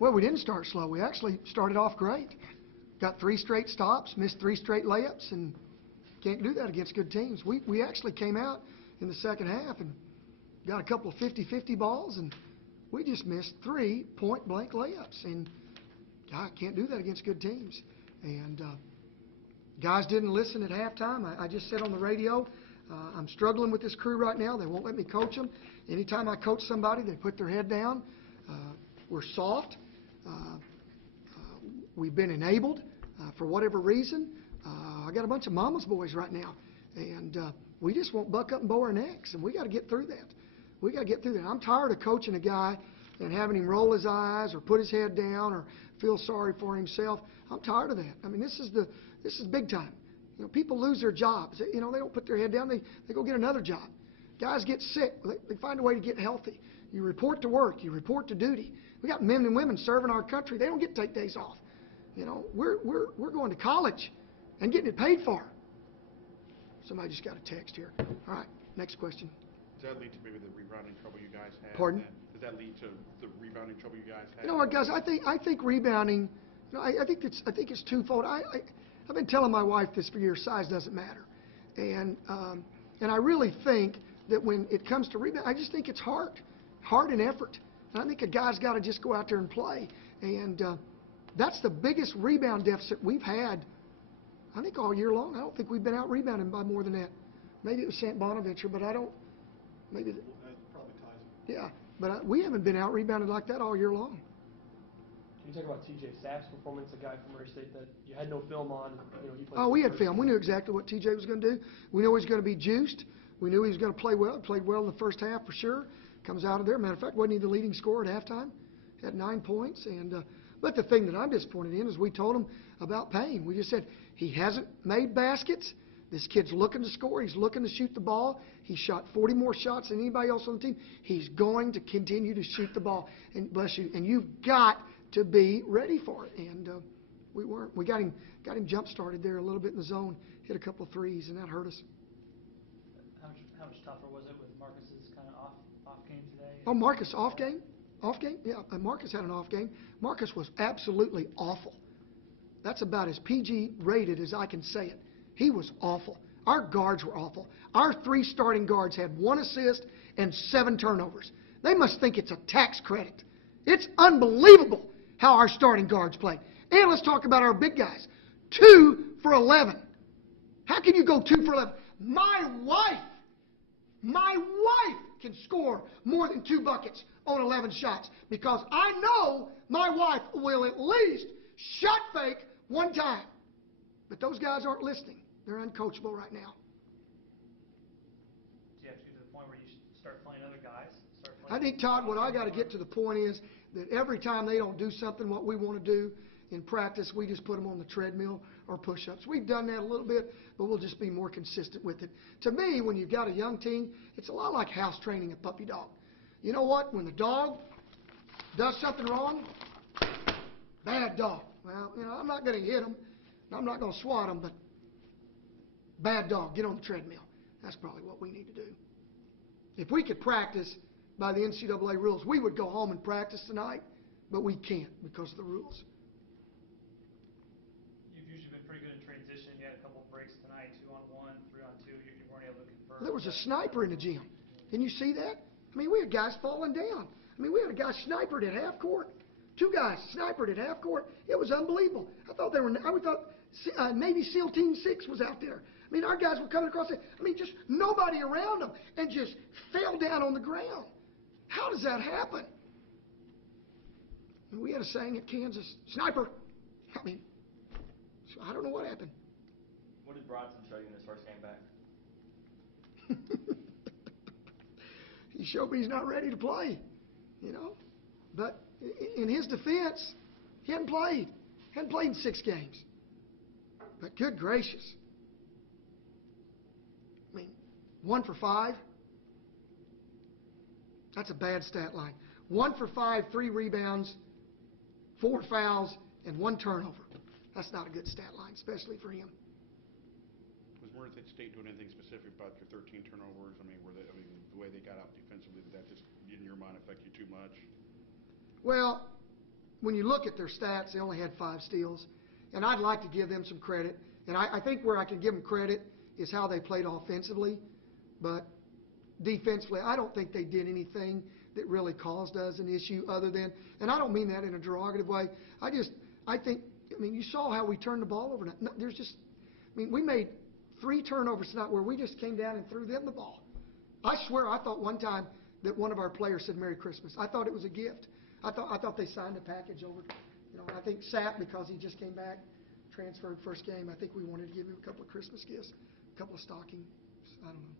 Well, we didn't start slow. We actually started off great. Got 3 straight stops, missed 3 straight layups, and can't do that against good teams. We actually came out in the second half and got a couple of 50-50 balls, and we just missed 3 point-blank layups. And God, can't do that against good teams. And guys didn't listen at halftime. I just said on the radio, I'm struggling with this crew right now. They won't let me coach them. Anytime I coach somebody, they put their head down. We're soft. We've been enabled for whatever reason. I got a bunch of mama's boys right now, and we just won't buck up and bow our necks, and we got to get through that. We got to get through that. I'm tired of coaching a guy and having him roll his eyes or put his head down or feel sorry for himself. I'm tired of that. I mean, this is big time. You know, people lose their jobs. You know, they don't put their head down. They go get another job. Guys get sick. They find a way to get healthy. You report to work. You report to duty. We got men and women serving our country. They don't get to take days off. You know, we're going to college and getting it paid for. Somebody just got a text here. All right, next question. Does that lead to maybe the rebounding trouble you guys had? Pardon? Does that lead to the rebounding trouble you guys had? You know what, guys? I think rebounding. You know, I think it's twofold. I've been telling my wife this for years. Size doesn't matter, and I really think that when it comes to rebound, I just think it's heart and effort. And I think a guy's got to just go out there and play, and that's the biggest rebound deficit we've had. I think all year long. I don't think we've been out rebounding by more than that. Maybe it was St. Bonaventure, but I don't. Maybe. That probably ties. Yeah, but we haven't been out rebounded like that all year long. Can you talk about T.J. Sapp's performance, a guy from Murray State that you had no film on? You know, he played we had film. We knew exactly what T.J. was going to do. We knew he was going to be juiced. We knew he was going to play well. He played well in the first half for sure. Comes out of there. Matter of fact, wasn't he the leading scorer at halftime? Had 9 points. And but the thing that I'm disappointed in is we told him about Payne. We just said he hasn't made baskets. This kid's looking to score. He's looking to shoot the ball. He shot 40 more shots than anybody else on the team. He's going to continue to shoot the ball. And bless you. And you've got to be ready for it. And we weren't. We got him jump started there a little bit in the zone. Hit a couple of threes, and that hurt us. How much tougher was it with Marcus's kind of off game today? Oh, Marcus off game? Off game? Yeah, Marcus had an off game. Marcus was absolutely awful. That's about as PG rated as I can say it. He was awful. Our guards were awful. Our 3 starting guards had 1 assist and 7 turnovers. They must think it's a tax credit. It's unbelievable how our starting guards played. And let's talk about our big guys. 2 for 11. How can you go 2 for 11? My wife can score more than 2 buckets on 11 shots because I know my wife will at least shot fake 1 time. But those guys aren't listening. They're uncoachable right now. Do you have to get to the point where you start playing other guys? I think, Todd, what I got to get to the point is that every time they don't do something what we want to do in practice, we just put them on the treadmill or push-ups. We've done that a little bit, but we'll just be more consistent with it. To me, when you've got a young team, it's a lot like house training a puppy dog. You know what? When the dog does something wrong, bad dog. Well, you know, I'm not going to hit them. I'm not going to swat them, but bad dog, get on the treadmill. That's probably what we need to do. If we could practice by the NCAA rules, we would go home and practice tonight, but we can't because of the rules. You've usually been pretty good in transition. You had a couple breaks tonight, 2-on-1, 3-on-2. You weren't able to convert. There was a sniper in the gym. Didn't you see that? I mean, we had guys falling down. I mean, we had a guy snipered at half court. 2 guys snipered at half court. It was unbelievable. I thought Navy SEAL Team 6 was out there. I mean, our guys were coming across it. I mean, just nobody around them and just fell down on the ground. How does that happen? And we had a saying at Kansas, sniper. I mean, so I don't know what happened. What did Bronson show you in his first game back? He showed me he's not ready to play, you know. But in his defense, he hadn't played. Hadn't played in 6 games. But good gracious. I mean, 1 for 5. That's a bad stat line. 1 for 5, 3 rebounds, 4 fouls, and 1 turnover. That's not a good stat line, especially for him. Was Murray State doing anything specific about your 13 turnovers? I mean, the way they got out defensively, did that just, in your mind, affect you too much? Well, when you look at their stats, they only had 5 steals. And I'd like to give them some credit. And I think where I can give them credit is how they played offensively. But defensively, I don't think they did anything that really caused us an issue other than, and I don't mean that in a derogative way. I think, you saw how we turned the ball over. We made 3 turnovers tonight where we just came down and threw them the ball. I swear I thought one time that one of our players said Merry Christmas. I thought it was a gift. I thought they signed a package over. I think Sapp, because he just came back, transferred first game, I think we wanted to give him a couple of Christmas gifts, a couple of stockings. I don't know.